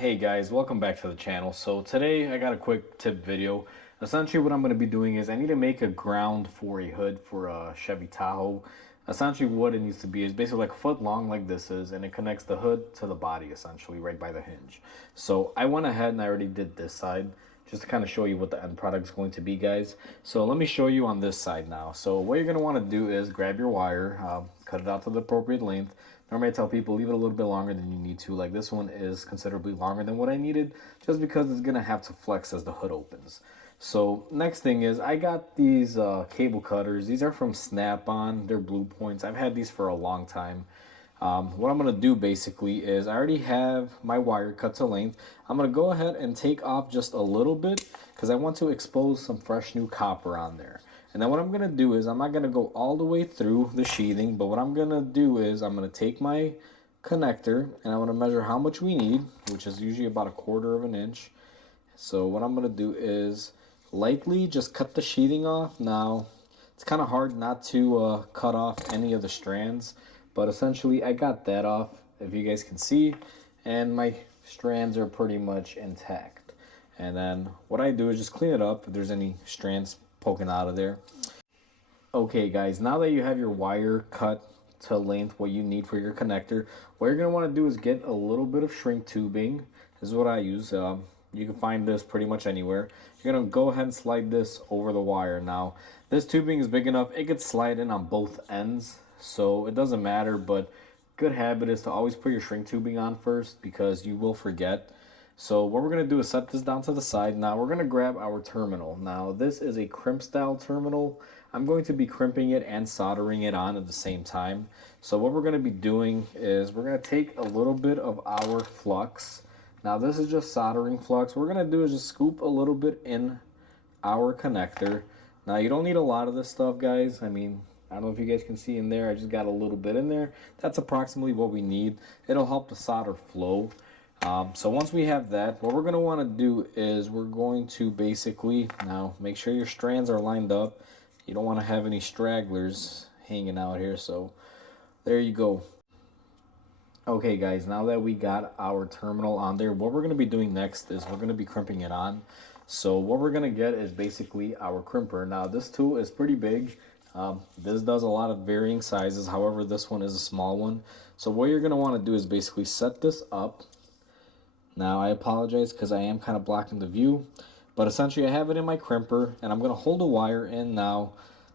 Hey guys, welcome back to the channel. So today I got a quick tip video. Essentially what I'm going to be doing is I need to make a ground for a hood for a Chevy Tahoe. Essentially what it needs to be is basically like a foot long like this is, and it connects the hood to the body essentially right by the hinge. So I went ahead and I already did this side just to kind of show you what the end product is going to be, guys. So let me show you on this side now. So what you're going to want to do is grab your wire, cut it out to the appropriate length. Normally I tell people leave it a little bit longer than you need to. Like this one is considerably longer than what I needed just because it's going to have to flex as the hood opens. So next thing is I got these cable cutters. These are from Snap-on. They're Blue Points. I've had these for a long time. What I'm going to do basically is I already have my wire cut to length. I'm going to go ahead and take off just a little bit because I want to expose some fresh new copper on there. And then what I'm going to do is I'm not going to go all the way through the sheathing, but what I'm going to do is I'm going to take my connector and I'm going to measure how much we need, which is usually about 1/4 of an inch. So what I'm going to do is lightly just cut the sheathing off. Now, it's kind of hard not to cut off any of the strands, but essentially I got that off, if you guys can see, and my strands are pretty much intact. And then what I do is just clean it up if there's any strands poking out of there. Okay guys, now that you have your wire cut to length what you need for your connector, what you're going to want to do is get a little bit of shrink tubing. This is what I use. You can find this pretty much anywhere. You're going to go ahead and slide this over the wire. Now this tubing is big enough it could slide in on both ends, so it doesn't matter, but good habit is to always put your shrink tubing on first because you will forget. So what we're going to do is set this down to the side. Now we're going to grab our terminal. Now this is a crimp style terminal. I'm going to be crimping it and soldering it on at the same time. So what we're going to be doing is we're going to take a little bit of our flux. Now this is just soldering flux. What we're going to do is just scoop a little bit in our connector. Now you don't need a lot of this stuff, guys. I mean, I don't know if you guys can see in there. I just got a little bit in there. That's approximately what we need. It'll help the solder flow. So once we have that, what we're going to want to do is we're going to basically now make sure your strands are lined up. You don't want to have any stragglers hanging out here. So there you go. Okay guys, now that we got our terminal on there, what we're going to be doing next is we're going to be crimping it on. So what we're going to get is basically our crimper. Now this tool is pretty big. This does a lot of varying sizes. However, this one is a small one. So what you're going to want to do is basically set this up. Now I apologize because I am kind of blocking the view, but essentially I have it in my crimper and I'm going to hold a wire in. Now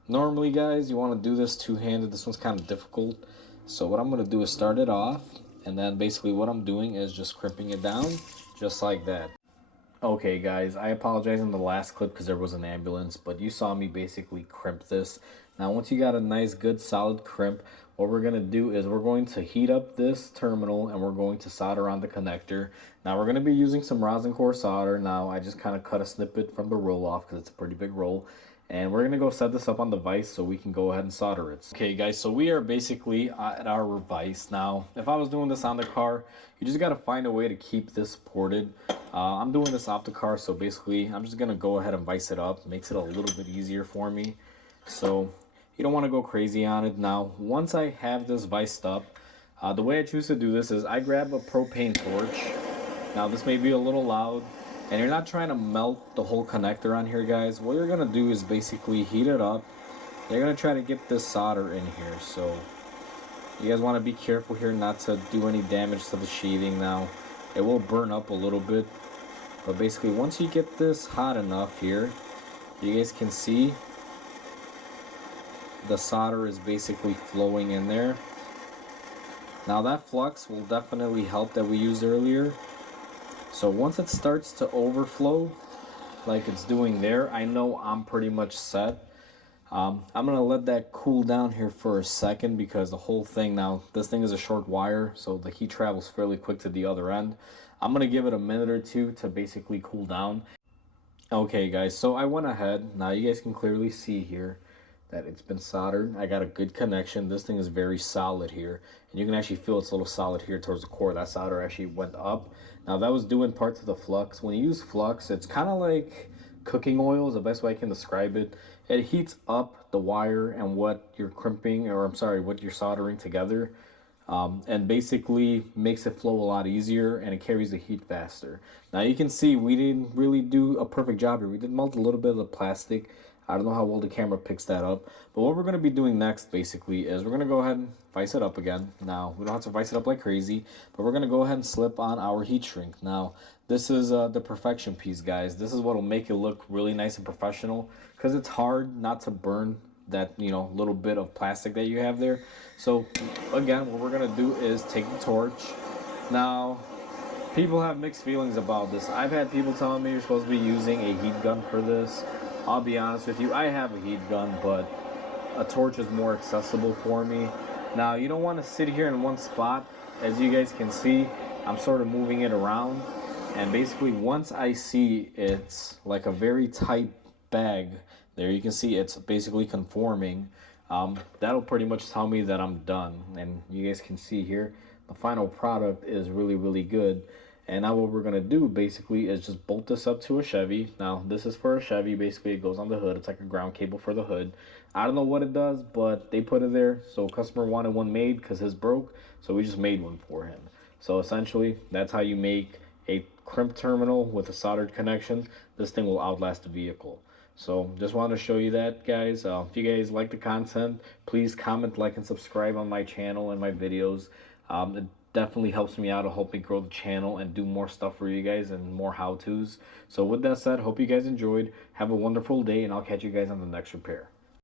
normally guys you want to do this two-handed. This one's kind of difficult. So what I'm going to do is start it off, and then basically what I'm doing is just crimping it down just like that. Okay guys, I apologize in the last clip because there was an ambulance, but you saw me basically crimp this. Now once you got a nice good solid crimp, what we're going to do is we're going to heat up this terminal and we're going to solder on the connector. Now we're going to be using some rosin core solder. Now I just kind of cut a snippet from the roll off because it's a pretty big roll. And we're going to go set this up on the vise so we can go ahead and solder it. Okay guys, so we are basically at our vise. Now if I was doing this on the car, you just got to find a way to keep this supported. I'm doing this off the car, so basically I'm just going to go ahead and vise it up. Makes it a little bit easier for me. So you don't want to go crazy on it. Now once I have this viced up, the way I choose to do this is I grab a propane torch. Now this may be a little loud, and you're not trying to melt the whole connector on here, guys. What you're going to do is basically heat it up. You're going to try to get this solder in here. So you guys want to be careful here not to do any damage to the sheathing. Now it will burn up a little bit, but basically once you get this hot enough here, you guys can see the solder is basically flowing in there. Now that flux will definitely help that we used earlier. So once it starts to overflow like it's doing there, I know I'm pretty much set. I'm gonna let that cool down here for a second because the whole thing, now this thing is a short wire, so the heat travels fairly quick to the other end. I'm gonna give it a minute or two to basically cool down. Okay guys, so I went ahead. Now you guys can clearly see here that it's been soldered. I got a good connection. This thing is very solid here, and you can actually feel it's a little solid here towards the core. That solder actually went up. Now that was due in part to the flux. When you use flux, it's kind of like cooking oil is the best way I can describe it. It heats up the wire and what you're crimping, or I'm sorry, what you're soldering together. and basically makes it flow a lot easier and it carries the heat faster. Now you can see we didn't really do a perfect job here. We did melt a little bit of the plastic. I don't know how well the camera picks that up, but what we're going to be doing next basically is we're going to go ahead and vise it up again. Now we don't have to vise it up like crazy, but we're going to go ahead and slip on our heat shrink. Now this is the perfection piece, guys. This is what will make it look really nice and professional, because it's hard not to burn that, you know, little bit of plastic that you have there. So again, what we're gonna do is take the torch. Now people have mixed feelings about this. I've had people telling me you're supposed to be using a heat gun for this. I'll be honest with you, I have a heat gun, but a torch is more accessible for me. Now you don't want to sit here in one spot. As you guys can see, I'm sort of moving it around, and basically once I see it's like a very tight bag, there you can see it's basically conforming. That'll pretty much tell me that I'm done. And you guys can see here, the final product is really, really good. And now what we're gonna do basically is just bolt this up to a Chevy. Now this is for a Chevy. Basically it goes on the hood. It's like a ground cable for the hood. I don't know what it does, but they put it there. So customer wanted one made because his broke. So we just made one for him. So essentially that's how you make a crimp terminal with a soldered connection. This thing will outlast the vehicle. So just wanted to show you that, guys. If you guys like the content, please comment, like, and subscribe on my channel and my videos. It definitely helps me out to help me grow the channel and do more stuff for you guys and more how-tos. So with that said, hope you guys enjoyed. Have a wonderful day, and I'll catch you guys on the next repair.